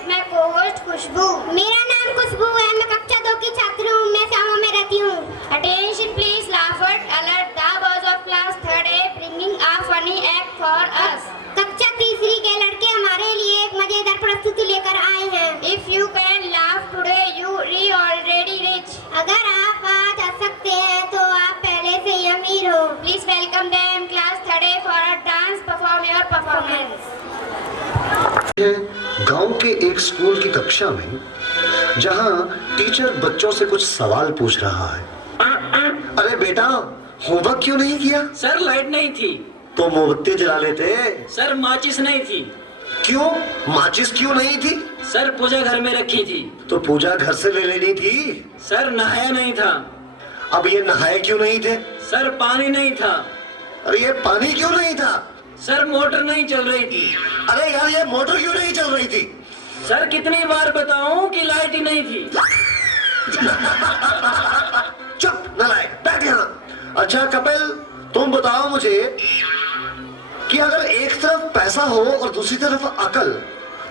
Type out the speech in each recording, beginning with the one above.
with my co-host खुशबू। मेरा नाम खुशबू है, मैं कक्षा 2 की छात्र हूँ, मैं सामा में रहती हूँ। Attention please, Laughert alert the boys of class 3rd A bringing a funny act for us. कक्षा तीसरी के लड़के हमारे लिए एक मजेदार प्रस्तुति लेकर आए हैं। If you can laugh today, you already rich. अगर आप आज हंस सकते हैं तो आप पहले से ही अमीर हो। Please welcome them class 3rd A for a dance performance. गांव के एक स्कूल की कक्षा में जहां टीचर बच्चों से कुछ सवाल पूछ रहा है। अरे बेटा, होमवर्क क्यों नहीं किया? सर लाइट नहीं थी। तो मोमबत्ती जला लेते। सर माचिस नहीं थी। क्यों? माचिस क्यों नहीं थी? सर पूजा घर में रखी थी। तो पूजा घर से ले लेनी थी। सर नहाया नहीं था। अब ये नहाए क्यों नहीं थे? सर पानी नहीं था। अरे ये पानी क्यों नहीं था? सर मोटर नहीं चल रही थी। अरे यार, ये मोटर क्यों नहीं चल रही थी? सर कितनी बार बताऊं कि लाइट ही नहीं थी। चुप नालायक, बैठ यहाँ। अच्छा कपिल, तुम बताओ मुझे कि अगर एक तरफ पैसा हो और दूसरी तरफ अकल,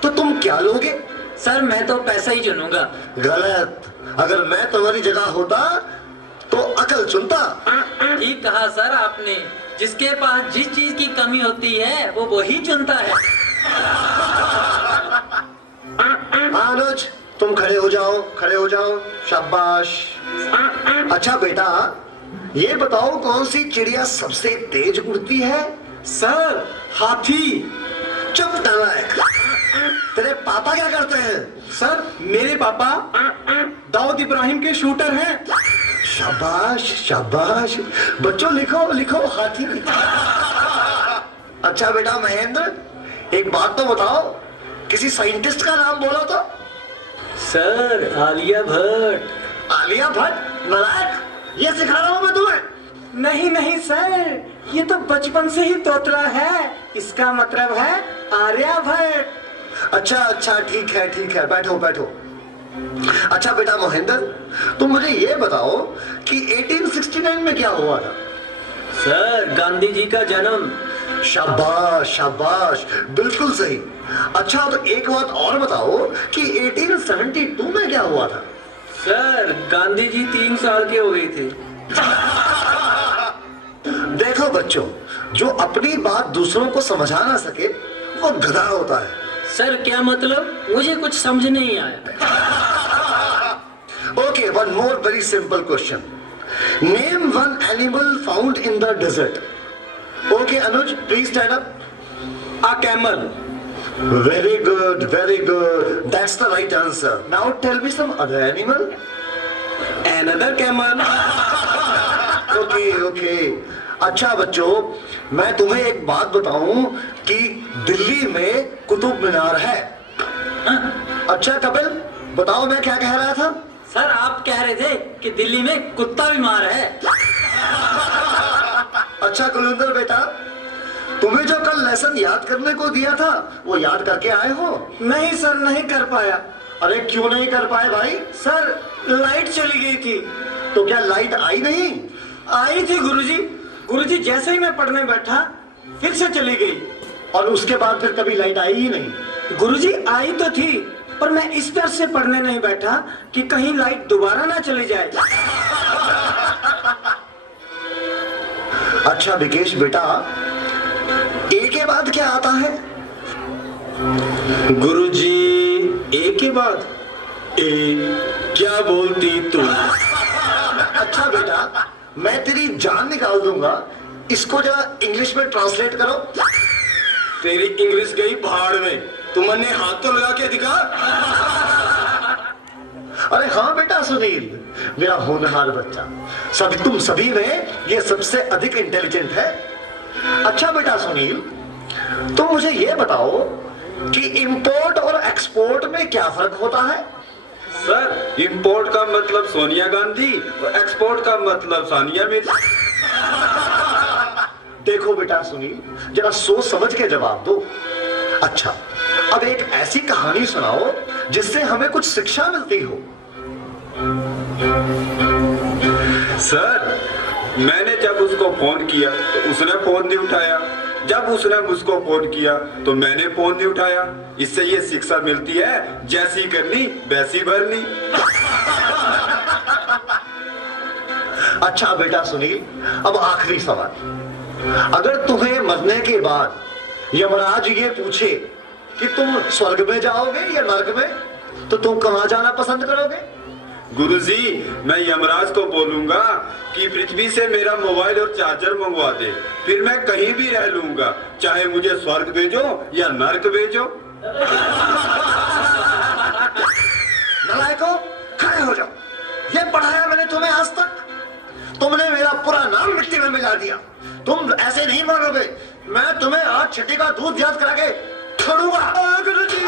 तो तुम क्या लोगे? सर मैं तो पैसा ही चुनूंगा। गलत। अगर मैं तुम्हारी जगह होता तो अकल चुनता। ठीक कहा सर आपने। जिसके पास जिस चीज की कमी होती है वो वही चुनता है। अनुज, तुम खड़े हो जाओ, खड़े हो जाओ। शाबाश। अच्छा बेटा, ये बताओ कौन सी चिड़िया सबसे तेज उड़ती है? सर हाथी। चुप नालायक। तेरे पापा क्या करते हैं? सर मेरे पापा दाऊद इब्राहिम के शूटर हैं। शाबाश शाबाश। बच्चों लिखो लिखो, हाथी। अच्छा बेटा महेंद्र, एक बात तो बताओ, किसी साइंटिस्ट का नाम बोलो तो। सर आलिया भट्ट। आलिया भट्ट? नालायक, ये सिखा रहा हूं मैं तुम्हें। नहीं नहीं सर, ये तो बचपन से ही तोतला है। इसका मतलब है आर्यभट्ट। अच्छा अच्छा, ठीक है, बैठो बैठो। अच्छा बेटा महेंद्र, तुम मुझे ये बताओ कि 1869 में क्या हुआ था? सर गांधी जी का जन्म। शाबाश शाबाश, बिल्कुल सही। अच्छा तो एक बात और बताओ कि 1872 में क्या हुआ था? सर गांधी जी 3 साल के हो गए थे। देखो बच्चों, जो अपनी बात दूसरों को समझा ना सके वो गधा होता है। सर क्या मतलब? मुझे कुछ समझ नहीं आया। Okay, one more very simple question. Name one animal found in the desert. Okay, Anuj, please stand up. A camel. Very good, very good. That's the right answer. Now tell me some other animal. Another camel. Okay. अच्छा बच्चों, मैं तुम्हें एक बात बताऊं कि दिल्ली में कुतुब मीनार है। अच्छा कपिल, बताओ मैं क्या कह रहा था? सर आप कह रहे थे कि दिल्ली में कुत्ता बीमार है। अच्छा कुलविंदर बेटा, तुम्हें जो कल लेसन याद करने को दिया था वो याद करके आए हो? नहीं सर, नहीं कर पाया। अरे क्यों नहीं कर पाए भाई? सर लाइट चली गई थी। तो क्या लाइट आई नहीं? आई थी गुरुजी जैसे ही मैं पढ़ने बैठा फिर से चली गई। और उसके बाद फिर कभी लाइट आई ही नहीं? गुरुजी आई तो थी, पर मैं इस तरह से पढ़ने नहीं बैठा कि कहीं लाइट दोबारा ना चली जाए। अच्छा विकेश बेटा, ए के बाद क्या आता है? गुरुजी ए के बाद ए, क्या बोलती तू? अच्छा बेटा, मैं तेरी जान निकाल दूंगा। इसको जरा इंग्लिश में ट्रांसलेट करो। तेरी इंग्लिश गई भाड़ में, तुमने हाथ तो लगा के दिखा। अरे हाँ बेटा सुनील, मेरा होनहार बच्चा, तुम सभी में ये सबसे अधिक इंटेलिजेंट है। अच्छा बेटा सुनील, तुम मुझे ये बताओ कि इंपोर्ट और एक्सपोर्ट में क्या फर्क होता है? सर इंपोर्ट का मतलब सोनिया गांधी और एक्सपोर्ट का मतलब सानिया मिर्जा। देखो बेटा सुनील, जरा सोच समझ के जवाब दो। अच्छा, अब एक ऐसी कहानी सुनाओ जिससे हमें कुछ शिक्षा मिलती हो। सर मैंने जब उसको फोन किया तो उसने फोन नहीं उठाया, जब उसने मुझको फोन किया तो मैंने फोन नहीं उठाया। इससे ये शिक्षा मिलती है, जैसी करनी वैसी भरनी। अच्छा बेटा सुनील, अब आखिरी सवाल। अगर तुम्हें मरने के बाद यमराज ये पूछे कि तुम स्वर्ग में जाओगे या नरक में, तो तुम कहां जाना पसंद करोगे? गुरुजी, मैं यमराज को बोलूंगा कि पृथ्वी से मेरा मोबाइल और चार्जर मंगवा दे, फिर मैं कहीं भी रह लूंगा, चाहे मुझे स्वर्ग भेजो या नरक भेजो। नालायकों, खड़े हो जाओ। ये पढ़ाया मैंने तुम्हें आज तक, तुमने मेरा पूरा नाम मिट्टी में मिला दिया। तुम ऐसे नहीं मानोगे, मैं तुम्हें आज छठी का दूध याद करा के छोड़ूंगा। गुरुजी